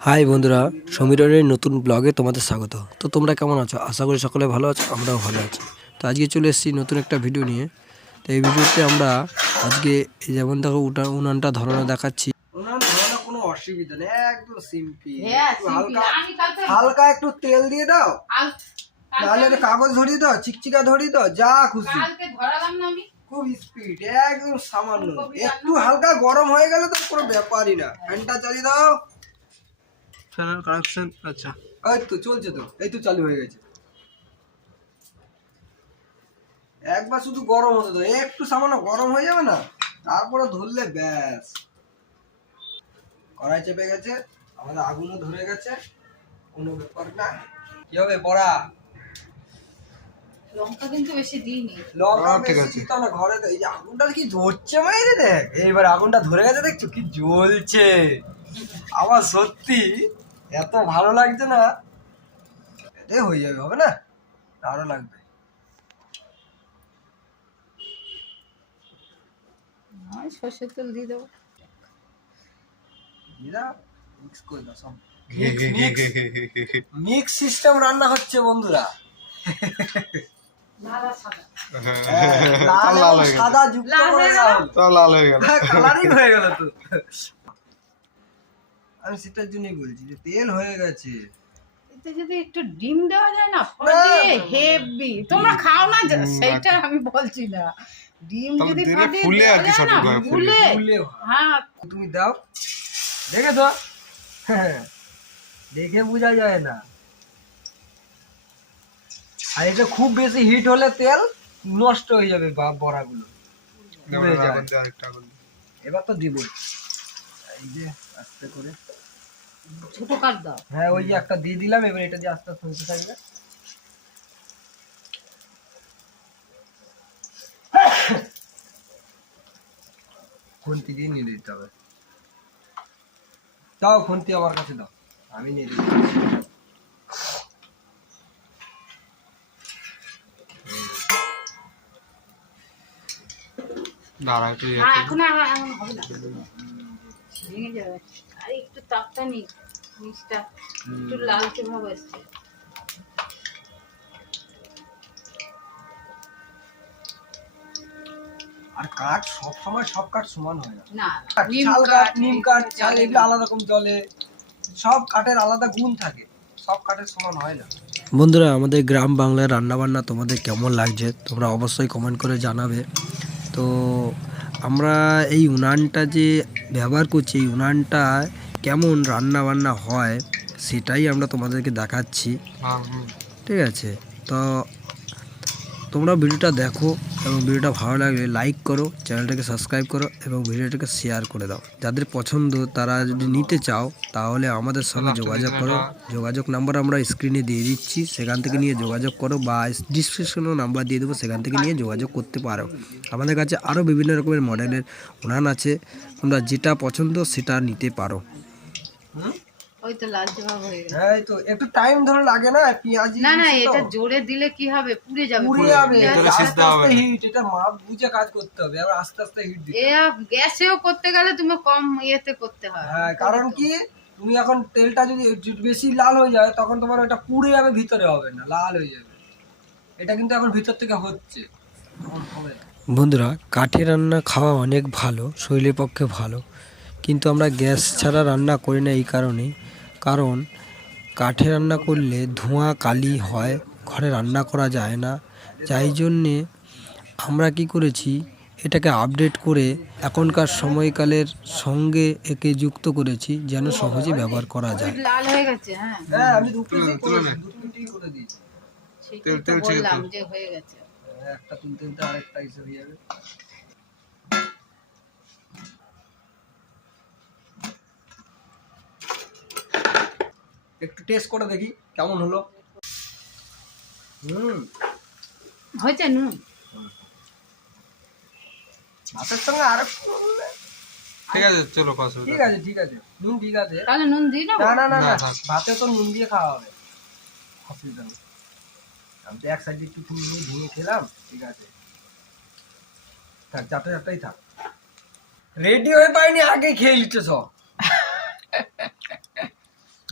High বন্ধুরা, সমীরনের নতুন ব্লগে তোমাদের স্বাগত। তো তোমরা কেমন আছো? আশা করি সকলে ভালো আছো, আমরাও ভালো আছি। তো আজকে চলে এসেছি নতুন একটা ভিডিও নিয়ে। তো এই ভিডিওতে আমরা আজকে যেমন দেখো উনানটা ধরানো দেখাচ্ছি। উনান ধরানো কোনো অসুবিধা নেই, একদম সিম্পল। হালকা একটু তেল দিয়ে দাও, নাহলে কাগজ ধরিয়ে দাও, চিকচিকা ধরিয়ে দাও, যা খুশি। খুব স্পিড, একদম সামান্য একটু হালকা গরম হয়ে গেলে তো কোনো ব্যাপারই না। ফ্যানটা চালিয়ে দাও। চ্যানেল কানেকশন, আচ্ছা এই তো চলছে, তো এই তো চালু হয়ে গেছে। একবার শুধু গরম হতে দাও, একটু সামান্য গরম হয়ে যাবে না, তারপরে ধরলে ব্যাস। কড়াই চেপে গেছে, আমাদের আগুনও ধরে গেছে, কোনো ব্যাপার না। কি হবে বড়া? লঙ্কা কিন্তু বেশি দিইনি। লঙ্কা বেশি দিতে না, ঘরে তো এই যে আগুনটা কি জ্বলছে মাইরে দেখ। এইবার আগুনটা ধরে গেছে, দেখছো কি জ্বলছে। আমার সত্যি এত ভালো লাগছে না, এতে হয়ে যাবে, হবে না? আরো লাগবে। সর্ষের তেল দিয়ে দেবো। মিক্স সিস্টেম রান্না হচ্ছে বন্ধুরা। সাদা যুক্ত করে লাল হয়ে গেল, কালারিং হয়ে গেল। তো আমি সেটার জন্যই বলছি যে তেল হয়ে গেছে। এতে যদি একটু ডিম দেওয়া যায় না, হেভি। তোমরা খাও না, সেইটা আমি বলছি না। ডিম যদি ফুলে আর কি সঠিক হয়, ফুলে। হ্যাঁ তুমি দাও, দেখে তো, দেখে বোঝা যায় না। আর এটা খুব বেশি হিট হলে তেল নষ্ট হয়ে যাবে, বড়াগুলো। এবার তো দিব, এই যে আস্তে করে ছোট কাট দাও। হ্যাঁ ওই যে একটা দিয়ে দিলাম, এবার এটা দিয়ে আস্তে আস্তে হতে থাকবে। খুন্তি দিয়ে নিয়ে দিতে হবে। দাও খুন্তি আমার কাছে দাও, আমি নিয়ে দিচ্ছি। এখন হবে না, ভেঙে যাবে। আর একটু তাপটা নি, নিচটা একটু লালচে ভাব আসছে। আর কাঠ সব সময় সব কাঠ সমান হয় না। না, শাল কাঠ, নিম কাঠ, এগুলো আলাদা রকম জলে, সব কাঠের আলাদা গুণ থাকে, সব কাঠের সমান হয় না। বন্ধুরা, আমাদের গ্রাম বাংলার রান্নাবান্না তোমাদের কেমন লাগছে তোমরা অবশ্যই কমেন্ট করে জানাবে। তো আমরা এই উনানটা যে ব্যবহার করছি, এই উনানটা কেমন রান্না বান্না হয় সেটাই আমরা তোমাদেরকে দেখাচ্ছি, ঠিক আছে? তো তোমরা ভিডিওটা দেখো, এবং ভিডিওটা ভালো লাগলে লাইক করো, চ্যানেলটাকে সাবস্ক্রাইব করো, এবং ভিডিওটাকে শেয়ার করে দাও। যাদের পছন্দ তারা যদি নিতে চাও তাহলে আমাদের সঙ্গে যোগাযোগ করো। যোগাযোগ নাম্বার আমরা স্ক্রিনে দিয়ে দিচ্ছি, সেখান থেকে নিয়ে যোগাযোগ করো, বা ডিসক্রিপশনেও নাম্বার দিয়ে দেবো, সেখান থেকে নিয়ে যোগাযোগ করতে পারো। আমাদের কাছে আরও বিভিন্ন রকমের মডেলের উনান আছে, তোমরা যেটা পছন্দ সেটা নিতে পারো। ওই তো লালচে ভাব হয়ে গেছে। এই তো একটু টাইম ধরে লাগে না, পেঁয়াজ না না, এটা জোরে দিলে কি হবে, পুড়ে যাবে। পুড়ে যাবে, আস্তে আস্তে হিট, এটা মাপ বুঝে কাজ করতে হবে, আর আস্তে আস্তে হিট দিতে হবে। গ্যাসেও করতে গেলে তুমি কম ইয়েতে করতে হয়। হ্যাঁ, কারণ কি তুমি এখন তেলটা যদি বেশি লাল হয়ে যায় তখন তোমার ওটা পুড়ে যাবে, ভিতরে হবে না, লাল হয়ে যাবে। এটা কিন্তু এখন ভিতর থেকে হচ্ছে। বন্ধুরা, কাঠে রান্না খাওয়া অনেক ভালো, শরীরের পক্ষে ভালো, কিন্তু আমরা গ্যাস ছাড়া রান্না করি না এই কারণেই, কারণ কাঠে রান্না করলে ধোঁয়া কালি হয়, ঘরে রান্না করা যায় না। যাই জন্যে আমরা কি করেছি, এটাকে আপডেট করে এখনকার সময়কালের সঙ্গে একে যুক্ত করেছি, যেন সহজে ব্যবহার করা যায়। লাল হয়ে গেছে। হ্যাঁ আমি দু পিসই করে দিয়েছি। তেল তেল বললাম যে হয়ে গেছে। একটা তুলতে তুলতে আরেকটা এসে হয়ে যাবে। একটু টেস্ট করে দেখি কেমন হলো। হয়েছে নুন ভাতের সঙ্গে আর ঠিক আছে, চলো পাস। ঠিক আছে, ঠিক আছে, নুন ঠিক আছে। তাহলে নুন দিই না? না না না না, ভাতে তো নুন দিয়ে খাওয়া হবে, অসুবিধা নেই। আমি তো এক সাইড একটু নুন ভেঙে খেলাম, ঠিক আছে, থাক, চারটে চারটাই থাক। রেডি হয়ে পাইনি, আগে খেয়ে নিচ্ছে সব।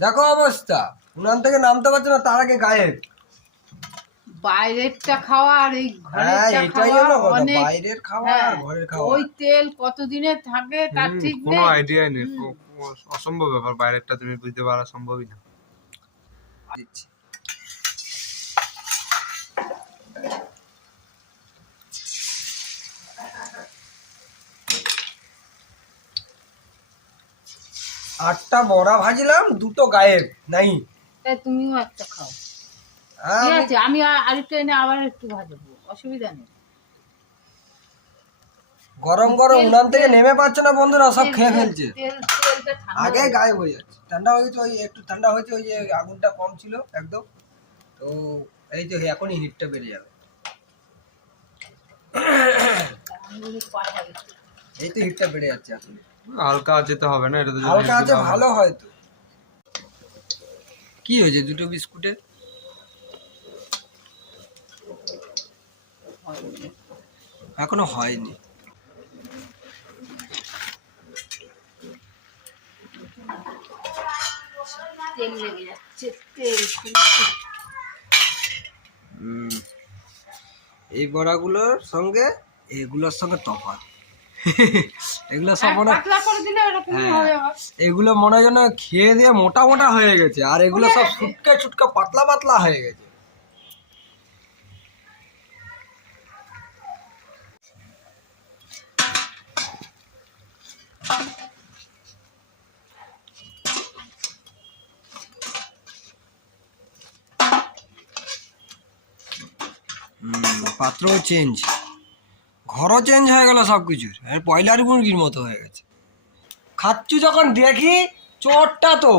দেখো অবস্থা, উনান থেকে নামতে পারছে না, তার আগে গায়েব। বাইরেরটা খাওয়া আর এই হ্যাঁ ঘরেরটা এটাই খাওয়া হলো কথা, অনেক। বাইরের খাওয়া আর ঘরের খাওয়া। ওই তেল কতদিনের থাকে তার ঠিক কোনো নেই। আইডিয়াই নেই, অসম্ভব ব্যাপার, বাইরেরটা তুমি বুঝতে পারা সম্ভবই না। দিচ্ছি। আটটা বড়া ভাজলাম, দুটো গায়েব নাই। তাই তুমিও একটা খাও, হ্যাঁ, ঠিক আছে? আমি আরেকটু এনে আবার একটু ভাজবো, অসুবিধা নেই। গরম গরম উনান থেকে নেমে পাচ্ছে না বন্ধুরা, সব খেয়ে ফেলছে। তেলটা ঠান্ডা আগে হয়ে গায়েব হয়ে যাচ্ছে। ঠান্ডা হয়েছে, ওই একটু ঠান্ডা হয়েছে, ওই যে আগুনটা কম ছিল একদম, তো এই যে এখনই হিটটা বেড়ে যাবে। এই তো হিটটা বেড়ে যাচ্ছে এখন। হালকা যেতে হবে না, এটা তো হালকা আছে ভালো হয়তো। কি হয়েছে দুটো বিস্কুটে? এখনো হয়নি। তেল লেগে যাচ্ছে, তেল এই বড়াগুলোর সঙ্গে এগুলোর সঙ্গে তফাৎ। এগুলো সব মনে পাতলা করে দিলে এরকমই হ্যাঁ, হবে আবার। এগুলো মনে হয় যেন খেয়ে দিয়ে মোটা মোটা হয়ে গেছে, আর এগুলো সব ছুটকা ছুটকা পাতলা পাতলা হয়ে গেছে। পাত্রও চেঞ্জ, ঘরও চেঞ্জ হয়ে গেল সবকিছুর, পয়লার মুরগির মতো হয়ে গেছে। খাচ্ছু যখন দেখি চোরটা তো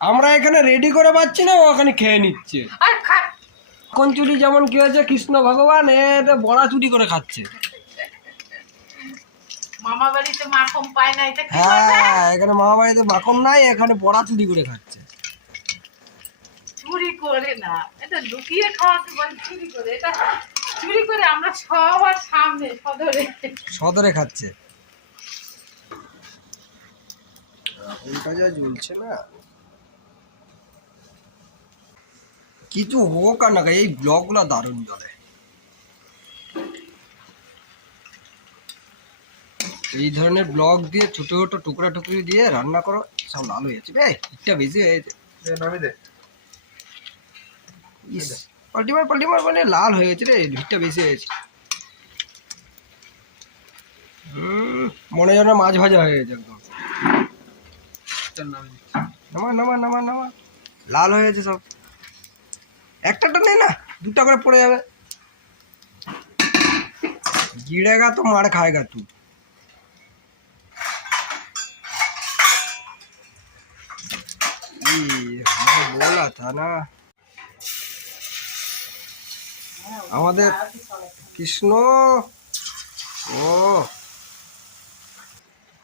আমরা এখানে রেডি করে পাচ্ছি না, ও ওখানে খেয়ে নিচ্ছে। আর এখন চুরি যেমন কি হয়েছে, কৃষ্ণ ভগবান এ তো বড়া চুরি করে খাচ্ছে। মামা বাড়িতে মাখন পায় না, এটা কি করবে? হ্যাঁ, এখানে মামা বাড়িতে মাখন নাই, এখানে বড়া চুরি করে খাচ্ছে। চুরি করে না, এটা লুকিয়ে খাওয়াকে বলে চুরি করে। এটা চুরি করে আমরা সবার সামনে সদরে খাচ্ছে। আগুনটা যা জ্বলছে না, কিছু হোক আর না, এই ব্লগ গুলা দারুণ জ্বলে। এই ধরনের ব্লগ দিয়ে ছোট ছোট টুকরা টুকরি দিয়ে রান্না করো, সব লাল হয়ে যাচ্ছে। হিটটা বেশি হয়ে গেছে। পাল্টিমার পাল্টিমার মানে লাল হয়ে গেছে রে, হিটটা বেশি হয়েছে। মনে যেন মাছ ভাজা হয়ে গেছে একদম। নামা নামা নামা নামা, লাল হয়ে গেছে সব। একটাটা নেই না, দুটা করে পড়ে যাবে। गिरेगा तो मार खाएगा तू। बोला था ना আমাদের কৃষ্ণ। ও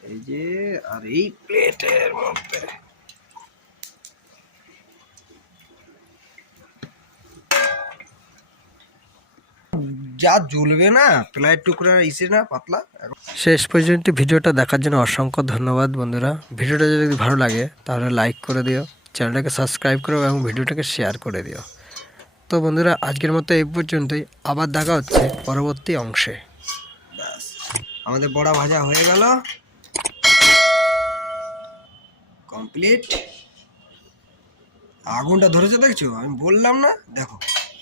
এই যে, আর এই প্লেটের মধ্যে যা জ্বলবে না, প্লেট টুকরা ইসে না পাতলা। শেষ পর্যন্ত ভিডিওটা দেখার জন্য অসংখ্য ধন্যবাদ বন্ধুরা। ভিডিওটা যদি ভালো লাগে তাহলে লাইক করে দিও, চ্যানেলটাকে সাবস্ক্রাইব করো এবং ভিডিওটাকে শেয়ার করে দিও। তো বন্ধুরা আজকের মতো এই পর্যন্তই, আবার দেখা হচ্ছে পরবর্তী অংশে। আমাদের বড়া ভাজা হয়ে গেল, কমপ্লিট। আগুনটা ধরেছে দেখছো, আমি বললাম না, দেখো।